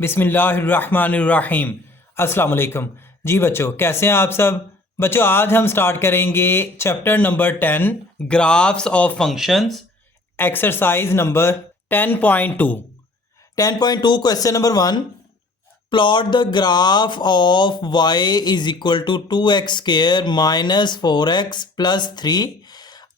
बिस्मिल्लाहिर्रहमानिर्रहीम। अस्सलाम वालेकुम। जी बच्चों, कैसे हैं आप सब? बच्चों, आज हम स्टार्ट करेंगे chapter number 10 graphs of functions, exercise number 10.2। 10.2 question number 1, plot the graph of y is equal to 2x square minus 4x plus 3।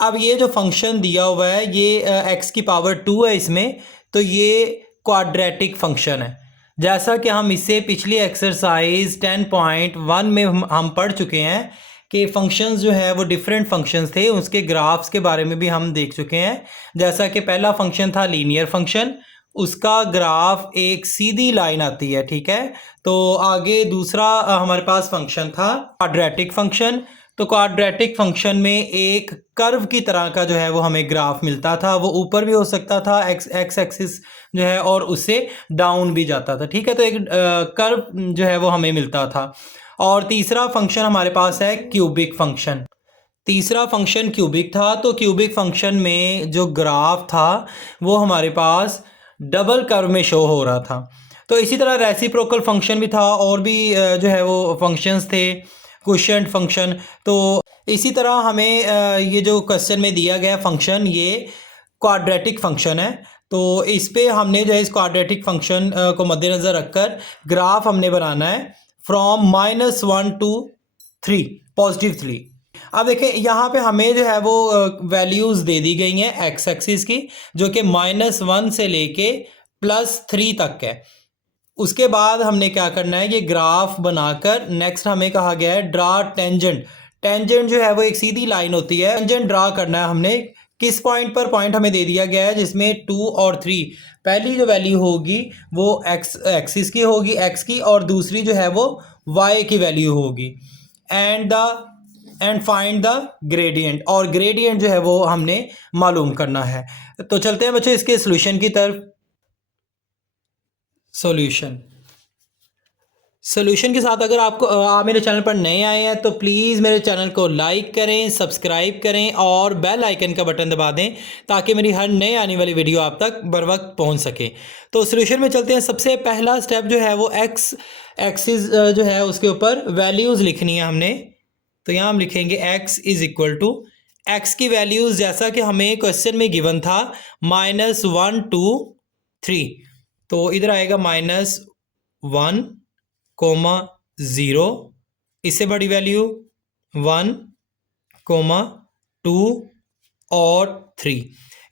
अब ये जो फंक्शन दिया हुआ है ये x की पावर 2 है इसमें, तो ये क्वाड्रेटिक फंक्शन है। जैसा कि हम इससे पिछली एक्सरसाइज 10.1 में हम पढ़ चुके हैं कि फंक्शंस जो है वो डिफरेंट फंक्शंस थे, उसके ग्राफ्स के बारे में भी हम देख चुके हैं। जैसा कि पहला फंक्शन था लीनियर फंक्शन, उसका ग्राफ एक सीधी लाइन आती है, ठीक है। तो आगे दूसरा हमारे पास फंक्शन था क्वाड्रेटिक फंक्शन। तो क्वाड्रेटिक फंक्शन में एक कर्व की तरह का जो है वो हमें ग्राफ मिलता था, वो ऊपर भी हो सकता था एक्स एक्सिस जो है और उससे डाउन भी जाता था, ठीक है। तो एक कर्व जो है वो हमें मिलता था। और तीसरा फंक्शन हमारे पास है क्यूबिक फंक्शन। तीसरा फंक्शन क्यूबिक था। तो क्यूबिक फंक्शन में जो ग्राफ था वो हमारे पास डबल कर्व में शो हो रहा था। तो इसी तरह रेसिप्रोकल फंक्शन भी था, और भी जो है वो फंक्शंस थे, क्वोशिएंट फंक्शन। तो इसी तरह हमें ये जो क्वेश्चन में दिया गया फंक्शन ये क्वाड्रेटिक फंक्शन है। तो इस पे हमने जो है इस क्वाड्रेटिक फंक्शन को मद्देनज़र रखकर ग्राफ हमने बनाना है फ्रॉम -1 to 3 +3। अब देखें यहाँ पे हमें जो है वो वैल्यूज़ दे दी गई हैं एक्स एक्सिस की, जो कि -1 से लेके +3 तक है। उसके बाद हमने क्या करना है, ये ग्राफ बनाकर नेक्स्ट हमें कहा गया है ड्रा टेंजेंट। टेंजेंट जो है वो एक सीधी लाइन होती है, टेंजेंट ड्रा करना है हमने किस पॉइंट पर। पॉइंट हमें दे दिया गया है जिसमें 2 और 3, पहली जो वैल्यू होगी वो एक्स एक्सिस की होगी एक्स की, और दूसरी जो है वो वाई की वैल्यू होगी। एंड फाइंड द ग्रेडियंट, और ग्रेडियंट जो है वो हमने मालूम करना है। तो चलते हैं बच्चों इसके सोल्यूशन की तरफ। सोल्यूशन के साथ अगर आप मेरे चैनल पर नए आए हैं तो प्लीज़ मेरे चैनल को लाइक करें, सब्सक्राइब करें और बेल आइकन का बटन दबा दें ताकि मेरी हर नए आने वाली वीडियो आप तक बर वक्त पहुँच सके। तो सोल्यूशन में चलते हैं। सबसे पहला स्टेप जो है वो एक्स एक्सिस जो है उसके ऊपर वैल्यूज़ लिखनी है हमने। तो यहाँ हम लिखेंगे x is equal to x की वैल्यूज़ जैसा कि हमें क्वेश्चन में गिवन था -1 to 3। तो इधर आएगा -1, 0, इससे बड़ी वैल्यू 1, 2 और 3।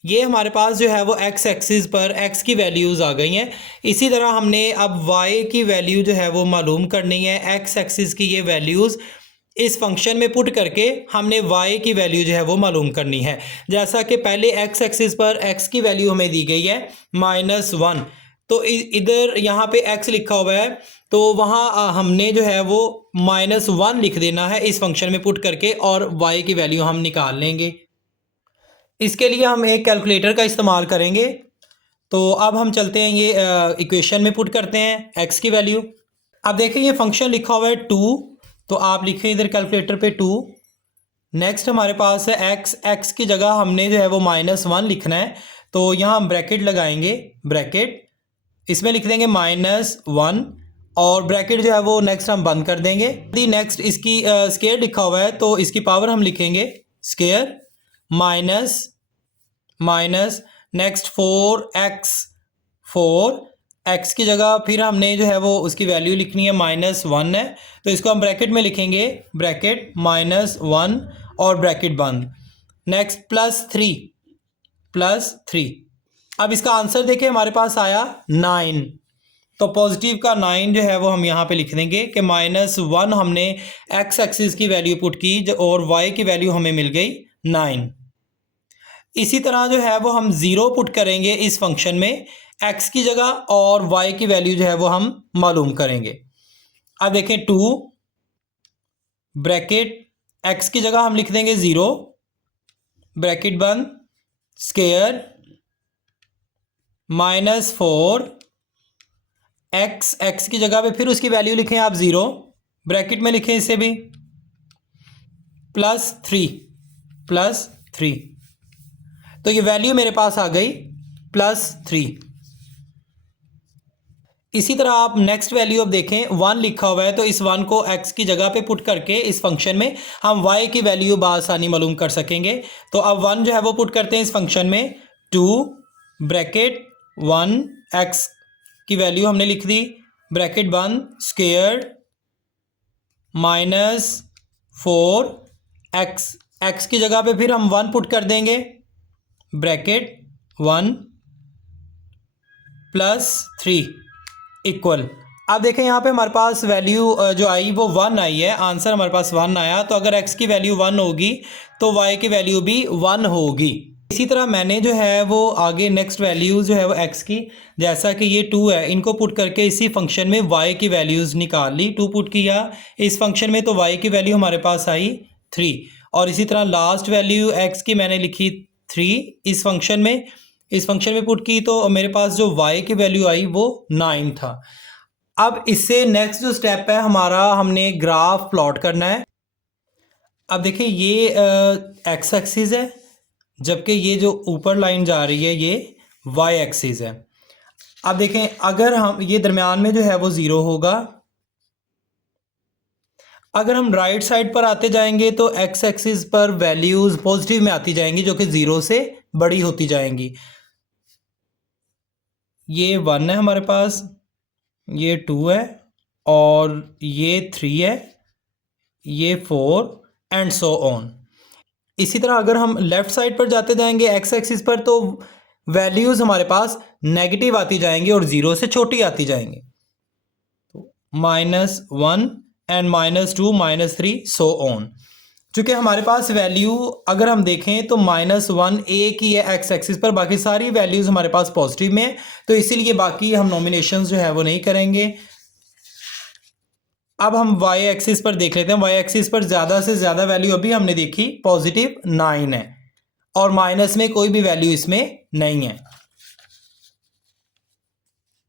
ये हमारे पास जो है वो एक्स एक्सिस पर x की वैल्यूज़ आ गई हैं। इसी तरह हमने अब y की वैल्यू जो है वो मालूम करनी है। एक्स एक्सिस की ये वैल्यूज़ इस फंक्शन में पुट करके हमने y की वैल्यू जो है वो मालूम करनी है। जैसा कि पहले x एक्सिस पर x की वैल्यू हमें दी गई है -1, तो इधर यहाँ पे x लिखा हुआ है, तो वहाँ हमने जो है वो -1 लिख देना है इस फंक्शन में पुट करके, और y की वैल्यू हम निकाल लेंगे। इसके लिए हम एक कैलकुलेटर का इस्तेमाल करेंगे। तो अब हम चलते हैं, ये इक्वेशन में पुट करते हैं x की वैल्यू। अब देखें ये फंक्शन लिखा हुआ है 2, तो आप लिखें इधर कैलकुलेटर पे 2। नेक्स्ट हमारे पास है x की जगह हमने जो है वो -1 लिखना है, तो यहाँ हम ब्रैकेट लगाएंगे, ब्रैकेट इसमें लिख देंगे -1, और ब्रैकेट जो है वो नेक्स्ट हम बंद कर देंगे। यदि नेक्स्ट इसकी स्केयर लिखा हुआ है तो इसकी पावर हम लिखेंगे स्केयर माइनस नेक्स्ट 4x की जगह फिर हमने जो है वो उसकी वैल्यू लिखनी है -1 है, तो इसको हम ब्रैकेट में लिखेंगे, ब्रैकेट -1 और ब्रैकेट बंद। नेक्स्ट +3। अब इसका आंसर देखिए हमारे पास आया 9। तो पॉजिटिव का 9 जो है वो हम यहाँ पे लिख देंगे कि -1 हमने x एक्सिस की वैल्यू पुट की और y की वैल्यू हमें मिल गई 9। इसी तरह जो है वो हम 0 पुट करेंगे इस फंक्शन में x की जगह, और y की वैल्यू जो है वो हम मालूम करेंगे। अब देखें 2 ब्रैकेट x की जगह हम लिख देंगे 0, ब्रैकेट बंद, स्केयर -4 x की जगह पे फिर उसकी वैल्यू लिखें आप 0, ब्रैकेट में लिखें इसे भी, +3। तो ये वैल्यू मेरे पास आ गई +3। इसी तरह आप नेक्स्ट वैल्यू अब देखें, 1 लिखा हुआ है, तो इस 1 को x की जगह पे पुट करके इस फंक्शन में हम y की वैल्यू बासानी मालूम कर सकेंगे। तो अब 1 जो है वो पुट करते हैं इस फंक्शन में, 2 ब्रैकेट 1 x की वैल्यू हमने लिख दी, ब्रैकेट बंद, स्क्वायर माइनस 4 x की जगह पे फिर हम 1 पुट कर देंगे, ब्रैकेट 1 प्लस 3 इक्वल। अब देखें यहाँ पे हमारे पास वैल्यू जो आई वो 1 आई है, आंसर हमारे पास 1 आया। तो अगर x की वैल्यू 1 होगी तो y की वैल्यू भी 1 होगी। इसी तरह मैंने जो है वो आगे नेक्स्ट वैल्यूज़ जो है वो x की, जैसा कि ये 2 है, इनको पुट करके इसी फंक्शन में y की वैल्यूज़ निकाल ली। 2 पुट किया इस फंक्शन में तो y की वैल्यू हमारे पास आई 3, और इसी तरह लास्ट वैल्यू x की मैंने लिखी 3 इस फंक्शन में पुट की, तो मेरे पास जो y की वैल्यू आई वो 9 था। अब इससे नेक्स्ट जो स्टेप है हमारा, हमने ग्राफ प्लॉट करना है। अब देखिए ये x एक्सिस है, जबकि ये जो ऊपर लाइन जा रही है ये y एक्सिस है। अब देखें अगर हम ये दरमियान में जो है वो 0 होगा, अगर हम राइट साइड पर आते जाएंगे तो x एक्सिस पर वैल्यूज़ पॉजिटिव में आती जाएंगी जो कि 0 से बड़ी होती जाएंगी। ये 1 है हमारे पास, ये 2 है, और ये 3 है, ये 4 एंड सो ऑन। इसी तरह अगर हम लेफ़्ट साइड पर जाते जाएंगे x एक्सिस पर तो वैल्यूज़ हमारे पास नेगेटिव आती जाएंगी और 0 से छोटी आती जाएंगी, तो -1 एंड -2 -3 सो ऑन। चूँकि हमारे पास वैल्यू अगर हम देखें तो -1 एक ही है x एक्सिस पर, बाकी सारी वैल्यूज़ हमारे पास पॉजिटिव में है, तो इसीलिए बाकी हम नॉमिनेशंस जो है वो नहीं करेंगे। अब हम y एक्सिस पर देख लेते हैं। y एक्सिस पर ज़्यादा से ज़्यादा वैल्यू अभी हमने देखी पॉजिटिव 9 है, और माइनस में कोई भी वैल्यू इसमें नहीं है।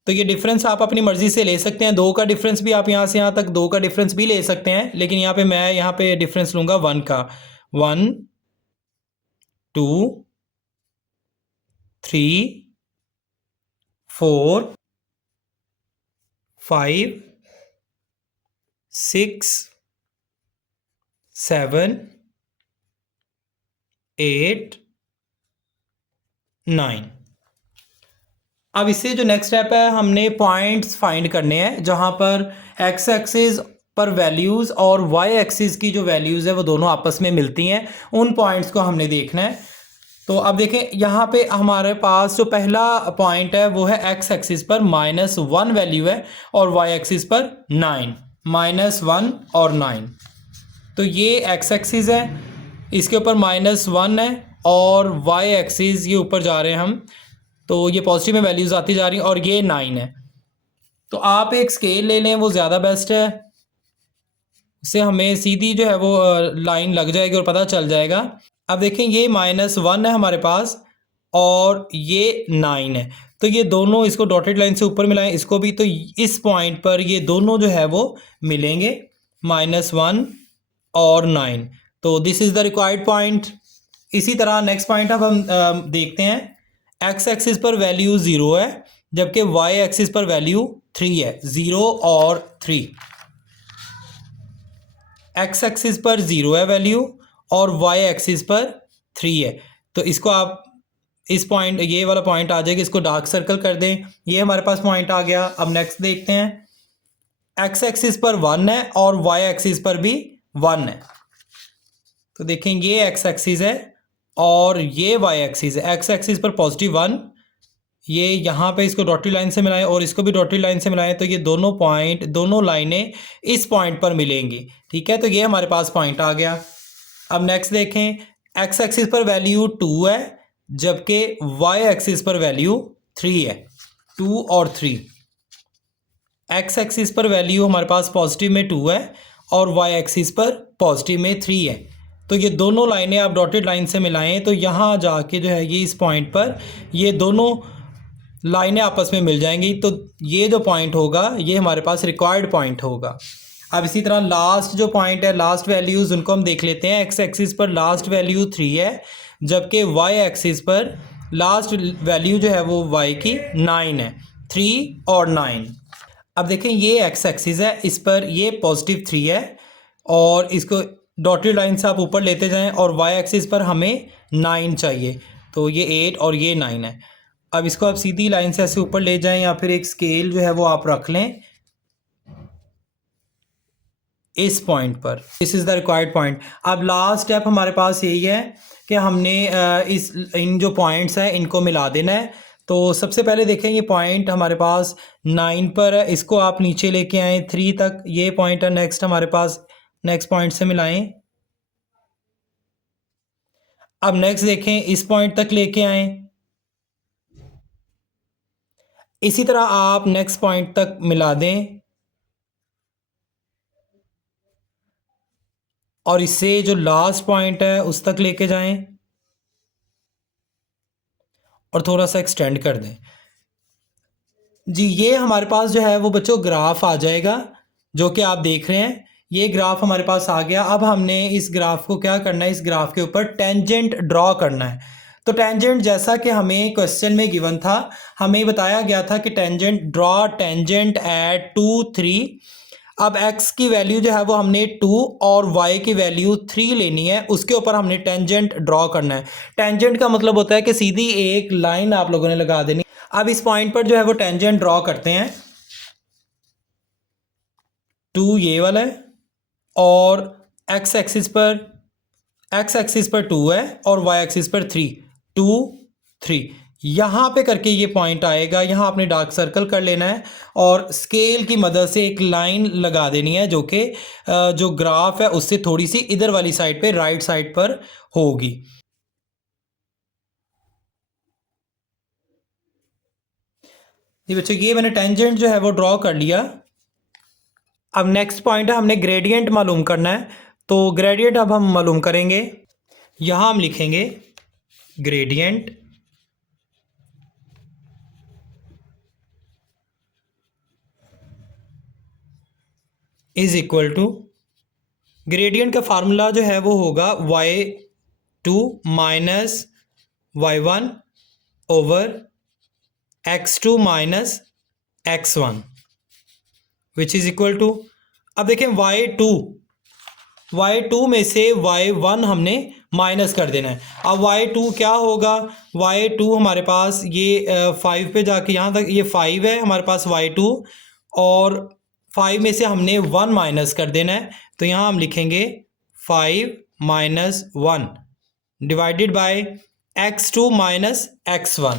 तो ये डिफरेंस आप अपनी मर्ज़ी से ले सकते हैं, 2 का डिफरेंस भी आप यहाँ से यहाँ तक 2 का डिफरेंस भी ले सकते हैं, लेकिन यहाँ पे मैं यहाँ पे डिफरेंस लूँगा 1 का। 1 2 3 4 5 6 7 8 9। अब इससे जो नेक्स्ट स्टेप है, हमने पॉइंट्स फाइंड करने हैं जहाँ पर x एक्सिस पर वैल्यूज़ और y एक्सिस की जो वैल्यूज़ है वो दोनों आपस में मिलती हैं, उन पॉइंट्स को हमने देखना है। तो अब देखें यहाँ पे हमारे पास जो पहला पॉइंट है वो है x एक्सिस पर -1 वैल्यू है और y एक्सिस पर 9, -1 और 9। तो ये x एक्सिस है, इसके ऊपर -1 है, और y एक्सिस ये ऊपर जा रहे हैं हम, तो ये पॉजिटिव में वैल्यूज़ आती जा रही हैं, और ये 9 है। तो आप एक स्केल ले लें, वो ज़्यादा बेस्ट है, इससे हमें सीधी जो है वो लाइन लग जाएगी और पता चल जाएगा। अब देखें ये -1 है हमारे पास और ये 9 है, तो ये दोनों, इसको डॉटेड लाइन से ऊपर मिलाएं, इसको भी, तो इस पॉइंट पर ये दोनों जो है वो मिलेंगे, -1 और 9। तो this is the required point. इसी तरह नेक्स्ट पॉइंट अब हम देखते हैं। x एक्सिस पर वैल्यू 0 है, जबकि y एक्सिस पर वैल्यू 3 है, 0 और 3। x एक्सिस पर 0 है वैल्यू और y एक्सिस पर 3 है, तो इसको आप इस पॉइंट, ये वाला पॉइंट आ जाएगा, इसको डार्क सर्कल कर दें, ये हमारे पास पॉइंट आ गया। अब नेक्स्ट देखते हैं, x एक्सिस पर 1 है और y एक्सिस पर भी 1 है, तो देखें ये x एक्सिस है और ये y एक्सिस है। x एक्सिस पर +1, ये यहाँ पे इसको डॉटेड लाइन से मिलाएं और इसको भी डॉटेड लाइन से मिलाएं, तो ये दोनों पॉइंट, दोनों लाइनें इस पॉइंट पर मिलेंगी, ठीक है। तो ये हमारे पास पॉइंट आ गया। अब नेक्स्ट देखें, x एक्सिस पर वैल्यू 2 है, जबकि y एक्सिस पर वैल्यू 3 है, 2 और 3। x एक्सिस पर वैल्यू हमारे पास पॉजिटिव में 2 है और y एक्सिस पर पॉजिटिव में 3 है, तो ये दोनों लाइनें आप डॉटेड लाइन से मिलाएं, तो यहाँ जाके जो है ये इस पॉइंट पर ये दोनों लाइनें आपस में मिल जाएंगी, तो ये जो पॉइंट होगा ये हमारे पास रिक्वायर्ड पॉइंट होगा। अब इसी तरह लास्ट जो पॉइंट है, लास्ट वैल्यूज़, उनको हम देख लेते हैं। x एक्सिस पर लास्ट वैल्यू 3 है, जबकि y एक्सिस पर लास्ट वैल्यू जो है वो y की 9 है, 3 और 9। अब देखें ये एक्स एक्सिस है, इस पर ये +3 है और इसको डॉटेड लाइन से आप ऊपर लेते जाएं और वाई एक्सिस पर हमें 9 चाहिए, तो ये 8 और ये 9 है। अब इसको आप सीधी लाइन से ऐसे ऊपर ले जाएं या फिर एक स्केल जो है वो आप रख लें इस पॉइंट पर। This is the required point. अब लास्ट स्टेप हमारे पास यही है कि हमने इन जो पॉइंट्स हैं इनको मिला देना है। तो सबसे पहले देखें ये पॉइंट हमारे पास 9 पर है, इसको आप नीचे लेके आएँ 3 तक, ये पॉइंट है नेक्स्ट हमारे पास, नेक्स्ट पॉइंट से मिलाएं। अब नेक्स्ट देखें इस पॉइंट तक लेके आएँ, इसी तरह आप नेक्स्ट पॉइंट तक मिला दें और इससे जो लास्ट पॉइंट है उस तक लेके जाएं और थोड़ा सा एक्सटेंड कर दें। जी ये हमारे पास जो है वो बच्चों ग्राफ आ जाएगा जो कि आप देख रहे हैं, ये ग्राफ हमारे पास आ गया। अब हमने इस ग्राफ को क्या करना है, इस ग्राफ के ऊपर टेंजेंट ड्रॉ करना है। तो टेंजेंट जैसा कि हमें क्वेश्चन में गिवन था, हमें बताया गया था कि टेंजेंट ड्रॉ टेंजेंट एट 2 3। अब x की वैल्यू जो है वो हमने 2 और y की वैल्यू 3 लेनी है, उसके ऊपर हमने टेंजेंट ड्रॉ करना है। टेंजेंट का मतलब होता है कि सीधी एक लाइन आप लोगों ने लगा देनी। अब इस पॉइंट पर जो है वो टेंजेंट ड्रॉ करते हैं, 2 ये वाला है और x एक्सिस पर 2 है और y एक्सिस पर 3, 2 3 यहाँ पे करके ये पॉइंट आएगा। यहाँ आपने डार्क सर्कल कर लेना है और स्केल की मदद से एक लाइन लगा देनी है जो कि जो ग्राफ है उससे थोड़ी सी इधर वाली साइड पे, राइट साइड पर होगी। ये बच्चों ये मैंने टेंजेंट जो है वो ड्रॉ कर लिया। अब नेक्स्ट पॉइंट है, हमने ग्रेडियंट मालूम करना है। तो ग्रेडियंट अब हम मालूम करेंगे, यहाँ हम लिखेंगे gradient is equal to, gradient का फार्मूला जो है वो होगा y2 minus y1 over x2 minus x1 which is equal to, अब देखें y2 में से y1 हमने माइनस कर देना है। अब y2 क्या होगा, y2 हमारे पास ये 5 पे जाके यहाँ तक ये 5 है हमारे पास y2 और 5 में से हमने 1 माइनस कर देना है। तो यहाँ हम लिखेंगे 5 minus 1 divided by x2 minus x1।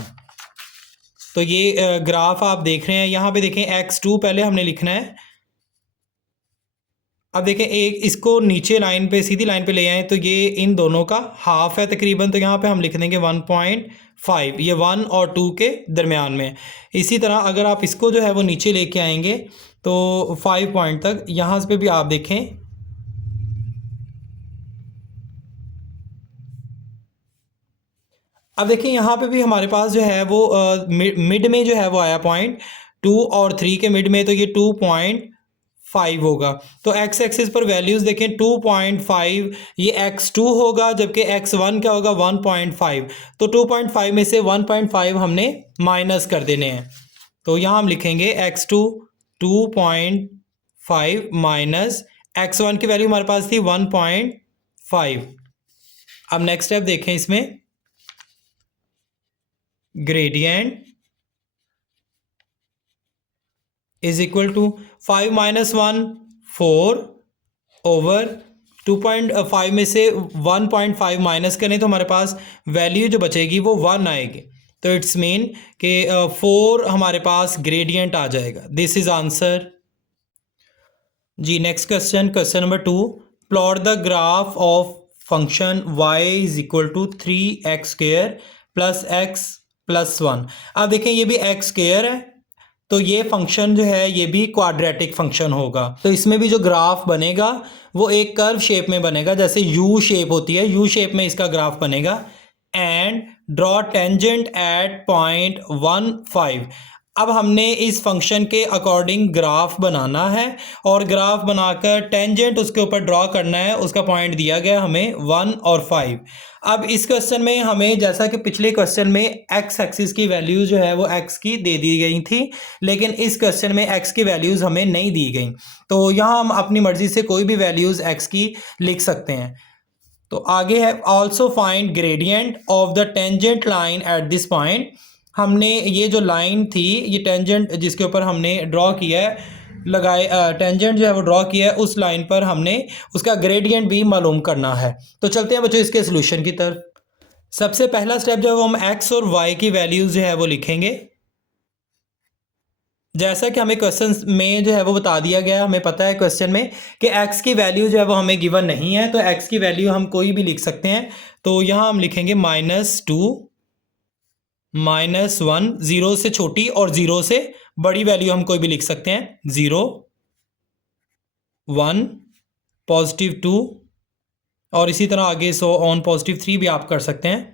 तो ये ग्राफ आप देख रहे हैं, यहाँ पे देखें x2 पहले हमने लिखना है। अब देखें एक इसको नीचे लाइन पे, सीधी लाइन पे ले आए तो ये इन दोनों का हाफ है तकरीबन, तो यहाँ पे हम लिख देंगे 1.5, ये 1 और 2 के दरमियान में। इसी तरह अगर आप इसको जो है वो नीचे लेके आएंगे तो 5 पॉइंट तक, यहाँ पे भी आप देखें अब देखिए यहाँ पे भी हमारे पास जो है वो मिड में जो है वो आया पॉइंट 2 और 3 के मिड में, तो ये 2.5 होगा। तो x एक्सिस पर वैल्यूज़ देखें 2.5, ये x2 होगा जबकि x1 क्या होगा 1.5। तो 2.5 में से 1.5 हमने माइनस कर देने हैं। तो यहाँ हम लिखेंगे x2 2.5 माइनस x1 की वैल्यू हमारे पास थी 1.5। अब नेक्स्ट स्टेप देखें इसमें, gradient is equal to 5 minus 1 4 over 2.5 में से 1.5 माइनस करें तो हमारे पास वैल्यू जो बचेगी वो 1 आएगी। तो इट्स मीन कि 4 हमारे पास ग्रेडियंट आ जाएगा। This is answer. जी next question, question number 2, plot the graph of function y is equal to 3x square plus x plus 1। अब देखें ये भी x स्क्वायर है तो ये फंक्शन जो है ये भी क्वाड्रेटिक फंक्शन होगा। तो इसमें भी जो ग्राफ बनेगा वो एक कर्व शेप में बनेगा, जैसे यू शेप होती है, यू शेप में इसका ग्राफ बनेगा। And draw tangent at point 1 5। अब हमने इस फंक्शन के अकॉर्डिंग ग्राफ बनाना है और ग्राफ बनाकर टेंजेंट उसके ऊपर ड्रॉ करना है। उसका पॉइंट दिया गया हमें 1 और 5। अब इस क्वेश्चन में हमें जैसा कि पिछले क्वेश्चन में एक्स एक्सिस की वैल्यूज जो है वो एक्स की दे दी गई थी, लेकिन इस क्वेश्चन में एक्स की वैल्यूज हमें नहीं दी गई। तो यहाँ हम अपनी मर्जी से कोई भी वैल्यूज एक्स की लिख सकते हैं। तो आगे है also find gradient of the tangent line at this point. हमने ये जो लाइन थी, ये टेंजेंट जिसके ऊपर हमने ड्रॉ किया है, टेंजेंट जो है वो ड्रॉ किया है, उस लाइन पर हमने उसका ग्रेडियंट भी मालूम करना है। तो चलते हैं बच्चों इसके सोल्यूशन की तरफ। सबसे पहला स्टेप जो है वो हम एक्स और वाई की वैल्यूज जो है वो लिखेंगे। जैसा कि हमें क्वेश्चन में जो है वो बता दिया गया है, हमें पता है क्वेश्चन में कि एक्स की वैल्यू जो है वो हमें गिवन नहीं है, तो एक्स की वैल्यू हम कोई भी लिख सकते हैं। तो यहाँ हम लिखेंगे -2 -1, 0 से छोटी और 0 से बड़ी वैल्यू हम कोई भी लिख सकते हैं। 0 1 +2 और इसी तरह आगे सो ऑन +3 भी आप कर सकते हैं।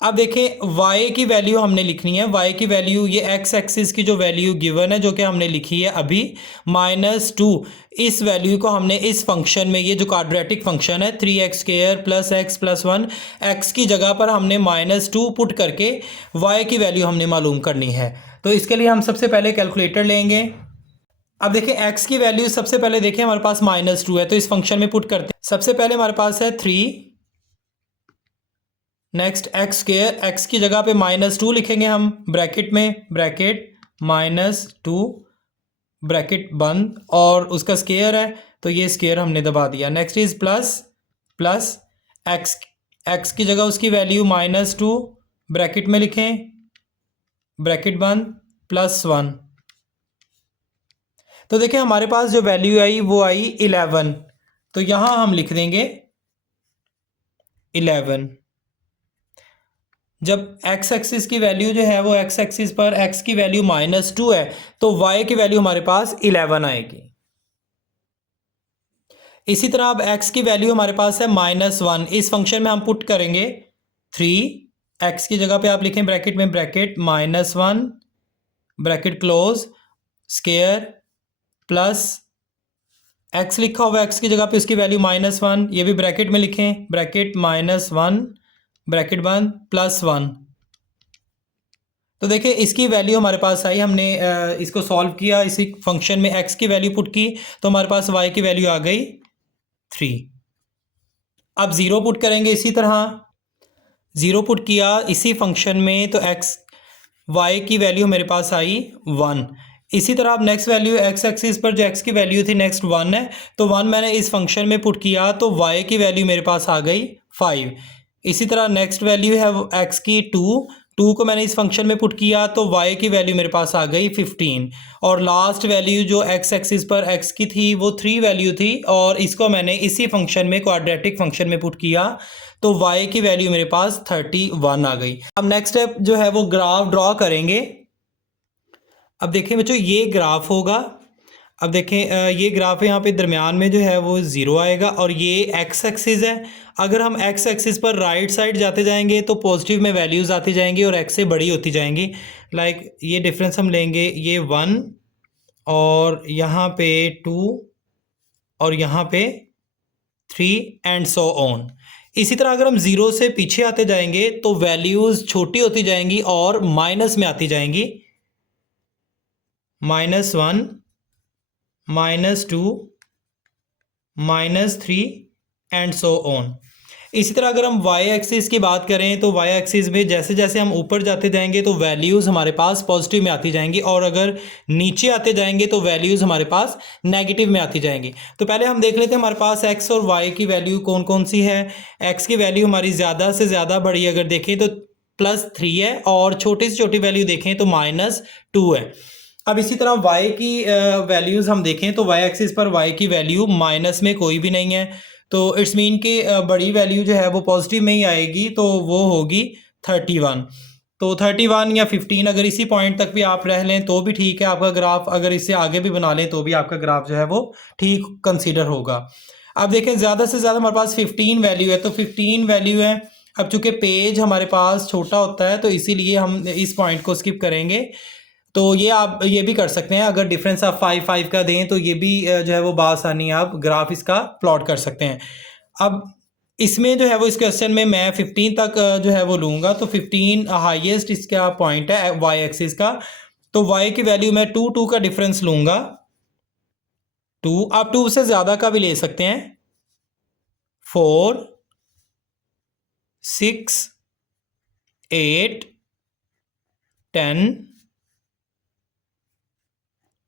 अब देखें y की वैल्यू हमने लिखनी है। y की वैल्यू ये x एक्सिस की जो वैल्यू गिवन है जो कि हमने लिखी है अभी -2, इस वैल्यू को हमने इस फंक्शन में, ये जो क्वाड्रेटिक फंक्शन है 3x² + x + 1, x की जगह पर हमने -2 पुट करके y की वैल्यू हमने मालूम करनी है। तो इसके लिए हम सबसे पहले कैलकुलेटर लेंगे। अब देखें x की वैल्यू सबसे पहले देखें हमारे पास -2 है, तो इस फंक्शन में पुट करते हैं। सबसे पहले हमारे पास है 3, नेक्स्ट x², x की जगह पे -2 लिखेंगे हम ब्रैकेट में, ब्रैकेट -2 ब्रैकेट बंद और उसका स्क्वायर है तो ये स्क्वायर हमने दबा दिया। नेक्स्ट इज प्लस x की जगह उसकी वैल्यू -2 ब्रैकेट में लिखें, ब्रैकेट बंद +1। तो देखिए हमारे पास जो वैल्यू आई वो आई 11, तो यहां हम लिख देंगे 11। जब x एक्सिस की वैल्यू जो है वो x एक्सिस पर x की वैल्यू -2 है तो y की वैल्यू हमारे पास 11 आएगी। इसी तरह अब x की वैल्यू हमारे पास है -1, इस फंक्शन में हम पुट करेंगे 3, x की जगह पे आप लिखें ब्रैकेट में, bracket -1 bracket close square plus x लिखा हुआ x की जगह पे उसकी वैल्यू -1, ये भी ब्रैकेट में लिखें, ब्रैकेट -1 ब्रैकेट बंद +1। तो देखिए इसकी वैल्यू हमारे पास आई, हमने इसको सॉल्व किया, इसी फंक्शन में x की वैल्यू पुट की तो हमारे पास y की वैल्यू आ गई 3। अब 0 पुट करेंगे, इसी तरह 0 पुट किया इसी फंक्शन में तो y की वैल्यू मेरे पास आई 1। इसी तरह अब नेक्स्ट वैल्यू x एक्सिस पर जो x की वैल्यू थी नेक्स्ट 1 है, तो 1 मैंने इस फंक्शन में पुट किया तो y की वैल्यू मेरे पास आ गई 5। इसी तरह नेक्स्ट वैल्यू है x की 2 को मैंने इस फंक्शन में पुट किया तो y की वैल्यू मेरे पास आ गई 15। और लास्ट वैल्यू जो x एक्सिस पर x की थी वो 3 वैल्यू थी और इसको मैंने इसी फंक्शन में, क्वाड्रेटिक फंक्शन में पुट किया तो y की वैल्यू मेरे पास 31 आ गई। अब नेक्स्ट स्टेप जो है वो ग्राफ ड्रॉ करेंगे। अब देखें बच्चों ये ग्राफ होगा। अब देखें ये ग्राफ यहाँ पे दरमियान में जो है वो 0 आएगा और ये x एक्सिस है। अगर हम x एक्सिस पर राइट साइड जाते जाएंगे तो पॉजिटिव में वैल्यूज़ आती जाएंगी और x से बड़ी होती जाएंगी। लाइक ये डिफरेंस हम लेंगे, ये 1 और यहाँ पे 2 और यहाँ पे 3 एंड सो ऑन। इसी तरह अगर हम 0 से पीछे आते जाएंगे तो वैल्यूज़ छोटी होती जाएंगी और माइनस में आती जाएंगी, -1 -2 -3 एंड सो ऑन। इसी तरह अगर हम y एक्सिस की बात करें तो y एक्सिस में जैसे जैसे हम ऊपर जाते जाएंगे तो वैल्यूज़ हमारे पास पॉजिटिव में आती जाएंगी और अगर नीचे आते जाएंगे तो वैल्यूज़ हमारे पास नेगेटिव में आती जाएंगी। तो पहले हम देख लेते हैं हमारे पास x और y की वैल्यू कौन कौन सी है। x की वैल्यू हमारी ज़्यादा से ज़्यादा बड़ी अगर देखें तो +3 है और छोटी से छोटी वैल्यू देखें तो -2 है। अब इसी तरह y की वैल्यूज़ हम देखें तो y एक्सिस पर y की वैल्यू माइनस में कोई भी नहीं है, तो इट्स मीन कि बड़ी वैल्यू जो है वो पॉजिटिव में ही आएगी, तो वो होगी 31। तो 31 या 15 अगर इसी पॉइंट तक भी आप रह लें तो भी ठीक है आपका ग्राफ, अगर इससे आगे भी बना लें तो भी आपका ग्राफ जो है वो ठीक कंसीडर होगा। अब देखें ज़्यादा से ज़्यादा हमारे पास 15 वैल्यू है, तो 15 वैल्यू है अब चूंकि पेज हमारे पास छोटा होता है तो इसीलिए हम इस पॉइंट को स्किप करेंगे। तो ये आप ये भी कर सकते हैं, अगर डिफरेंस आप 5 का दें तो ये भी जो है वो बासानी आप ग्राफ इसका प्लॉट कर सकते हैं। अब इसमें जो है वो इस क्वेश्चन में मैं 15 तक जो है वो लूँगा, तो 15 हाईएस्ट इसका पॉइंट है वाई एक्सिस का। तो वाई की वैल्यू मैं 2 का डिफरेंस लूँगा, 2, आप 2 से ज़्यादा का भी ले सकते हैं, 4, 6, 8, 10,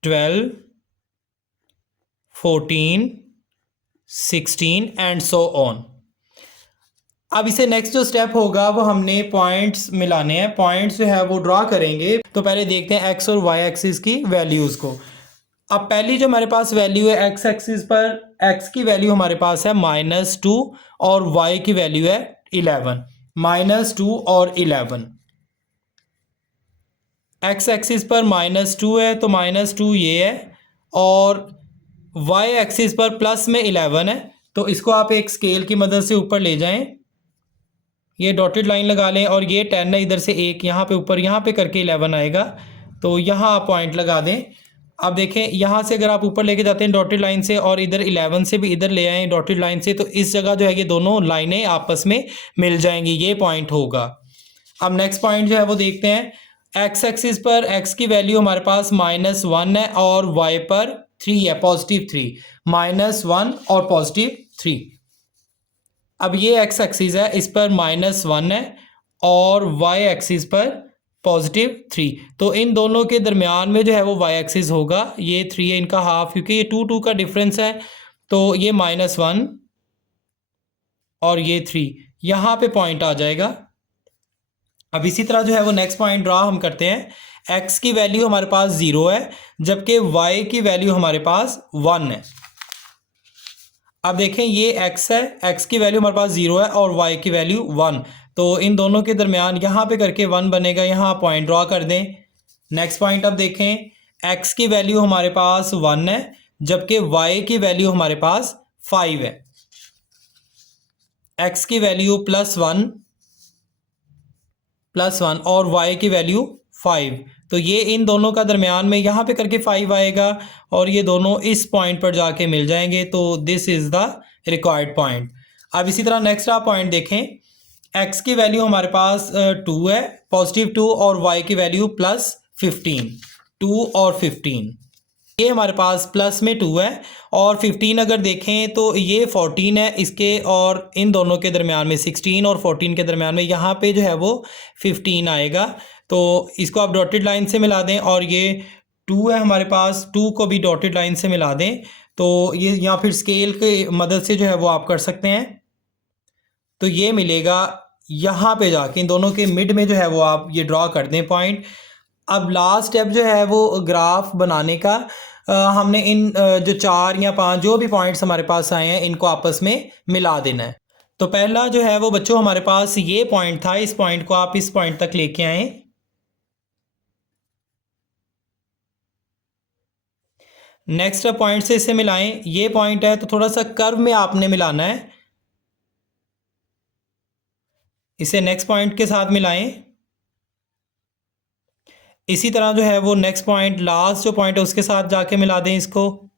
12, 14, 16 एंड सो ऑन। अब इसे नेक्स्ट जो स्टेप होगा वो हमने पॉइंट्स मिलाने हैं, पॉइंट्स जो है वो ड्रॉ करेंगे। तो पहले देखते हैं एक्स और वाई एक्सिस की वैल्यूज़ को। अब पहली जो हमारे पास वैल्यू है एक्स एक्सिस पर, एक्स की वैल्यू हमारे पास है -2 और वाई की वैल्यू है 11, -2 और 11। एक्स एक्सिस पर -2 है तो -2 ये है, और वाई एक्सिस पर प्लस में 11 है। तो इसको आप एक स्केल की मदद से ऊपर ले जाएं, ये डॉटेड लाइन लगा लें, और ये 10 है, इधर से एक यहाँ पे ऊपर यहाँ पे करके 11 आएगा, तो यहाँ आप पॉइंट लगा दें। अब देखें यहाँ से अगर आप ऊपर लेके जाते हैं डॉटेड लाइन से, और इधर 11 से भी इधर ले आएँ डॉटेड लाइन से, तो इस जगह जो है ये दोनों लाइनें आपस में मिल जाएंगी, ये पॉइंट होगा। अब नेक्स्ट पॉइंट जो है वो देखते हैं। एक्स एक्सिस पर एक्स की वैल्यू हमारे पास -1 है और वाई पर 3 है, +3, -1 और +3। अब ये एक्स एक्सिस है, इस पर -1 है और वाई एक्सिस पर +3। तो इन दोनों के दरमियान में जो है वो वाई एक्सिस होगा, ये 3 है इनका हाफ, क्योंकि ये 2 का डिफरेंस है, तो ये -1 और ये 3 यहाँ पे पॉइंट आ जाएगा। अब इसी तरह जो है वो नेक्स्ट पॉइंट ड्रा हम करते हैं। एक्स की वैल्यू हमारे पास 0 है, जबकि वाई की वैल्यू हमारे पास 1 है। अब देखें ये x है, x की वैल्यू हमारे पास 0 है और y की वैल्यू 1, तो इन दोनों के दरमियान यहाँ पे करके 1 बनेगा, यहाँ पॉइंट ड्रॉ कर दें। नेक्स्ट पॉइंट अब देखें, x की वैल्यू हमारे पास 1 है, जबकि y की वैल्यू हमारे पास 5 है। x की वैल्यू +1 और y की वैल्यू 5, तो ये इन दोनों का दरमियान में यहाँ पे करके 5 आएगा, और ये दोनों इस पॉइंट पर जाके मिल जाएंगे, तो this is the required point. अब इसी तरह नेक्स्ट आप पॉइंट देखें, x की वैल्यू हमारे पास 2 है, +2, और y की वैल्यू +15, 2 और 15, ये हमारे पास प्लस में 2 है, और 15 अगर देखें तो ये 14 है इसके, और इन दोनों के दरमियान में 16 और 14 के दरमियान में यहाँ पे जो है वो 15 आएगा। तो इसको आप डॉटेड लाइन से मिला दें, और ये 2 है हमारे पास, 2 को भी डॉटेड लाइन से मिला दें, तो ये या फिर स्केल की मदद से जो है वो आप कर सकते हैं। तो ये मिलेगा यहाँ पे जाके, इन दोनों के मिड में जो है वो आप ये ड्रॉ कर दें पॉइंट। अब लास्ट स्टेप जो है वो ग्राफ बनाने का, हमने इन जो 4 या 5 जो भी पॉइंट्स हमारे पास आए हैं इनको आपस में मिला देना है। तो पहला जो है वो बच्चों हमारे पास ये पॉइंट था, इस पॉइंट को आप इस पॉइंट तक लेके आए। नेक्स्ट पॉइंट से इसे मिलाएं, ये पॉइंट है तो थोड़ा सा कर्व में आपने मिलाना है, इसे नेक्स्ट पॉइंट के साथ मिलाएं। इसी तरह जो है वो नेक्स्ट पॉइंट, लास्ट जो पॉइंट है उसके साथ जाके मिला दें इसको।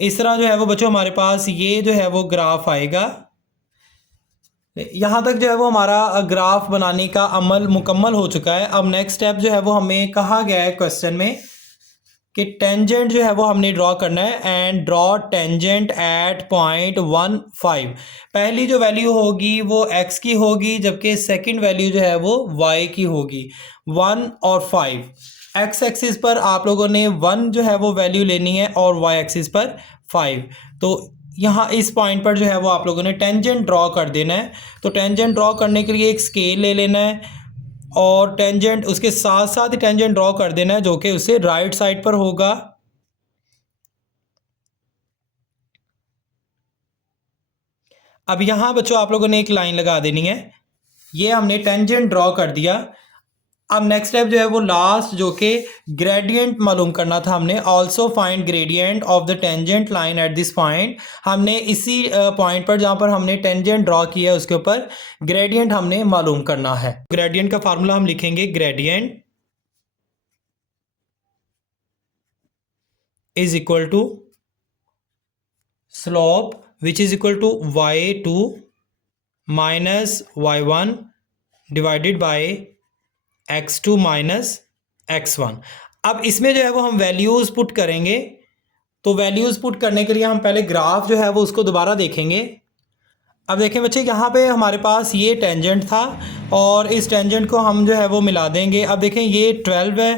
इस तरह जो है वो बच्चों हमारे पास ये जो है वो ग्राफ आएगा। यहाँ तक जो है वो हमारा ग्राफ बनाने का अमल मुकम्मल हो चुका है। अब नेक्स्ट स्टेप जो है वो हमें कहा गया है क्वेश्चन में कि टेंजेंट जो है वो हमने ड्रॉ करना है, and draw tangent at point 1, 5। पहली जो वैल्यू होगी वो x की होगी, जबकि सेकंड वैल्यू जो है वो y की होगी, 1 और 5। x एक्सिस पर आप लोगों ने 1 जो है वो वैल्यू लेनी है और y एक्सिस पर 5। तो यहाँ इस पॉइंट पर जो है वो आप लोगों ने टेंजेंट ड्रॉ कर देना है। तो टेंजेंट ड्रॉ करने के लिए एक स्केल ले लेना है, और टेंजेंट उसके साथ साथ ही टेंजेंट ड्रॉ कर देना है, जो कि उससे राइट साइड पर होगा। अब यहाँ बच्चों आप लोगों ने एक लाइन लगा देनी है, ये हमने टेंजेंट ड्रॉ कर दिया। अब नेक्स्ट स्टेप जो है वो लास्ट जो कि ग्रेडियंट मालूम करना था हमने। Also find gradient of the tangent line at this point. हमने इसी पॉइंट पर जहाँ पर हमने टेंजेंट ड्रॉ किया है उसके ऊपर ग्रेडियंट हमने मालूम करना है। ग्रेडियंट का फार्मूला हम लिखेंगे, gradient is equal to slope which is equal to y2 minus y1 divided by x2 minus x1। अब इसमें जो है वो हम वैल्यूज़ पुट करेंगे। तो वैल्यूज़ पुट करने के लिए हम पहले ग्राफ जो है वो उसको दोबारा देखेंगे। अब देखें बच्चे, यहाँ पे हमारे पास ये टेंजेंट था और इस टेंजेंट को हम जो है वो मिला देंगे। अब देखें ये 12 है,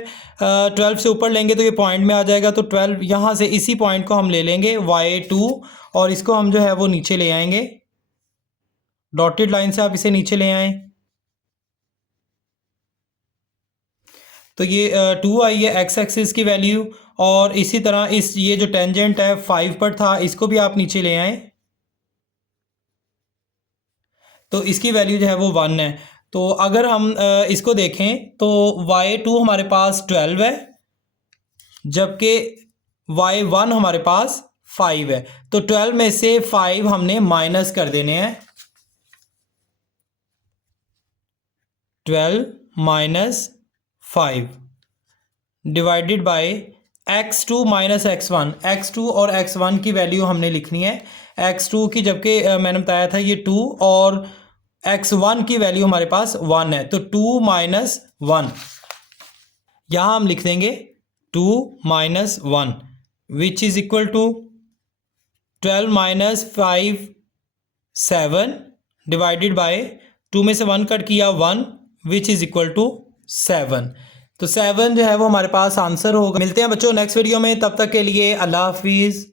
12 से ऊपर लेंगे तो ये पॉइंट में आ जाएगा। तो 12 यहाँ से इसी पॉइंट को हम ले लेंगे y2 और इसको हम जो है वो नीचे ले आएंगे। डॉटेड लाइन से आप इसे नीचे ले आएँ तो ये 2 आई है एक्स एक्सिस की वैल्यू। और इसी तरह ये जो टेंजेंट है 5 पर था, इसको भी आप नीचे ले आएँ तो इसकी वैल्यू जो है वो 1 है। तो अगर हम इसको देखें तो y2 हमारे पास 12 है जबकि y1 हमारे पास 5 है। तो 12 में से 5 हमने माइनस कर देने हैं। 12 minus 5 divided by x2 minus x1। x2 और x1 की वैल्यू हमने लिखनी है। x2 की जबकि मैंने बताया था ये 2 और x1 की वैल्यू हमारे पास 1 है। तो 2 माइनस 1 यहाँ हम लिख देंगे 2 minus 1 which is equal to 12 minus 5 7 divided by 2 में से 1 कट किया 1 विच इज़ इक्वल टू 7। तो 7 जो है वो हमारे पास आंसर होगा। मिलते हैं बच्चों नेक्स्ट वीडियो में, तब तक के लिए अल्लाह हाफिज़।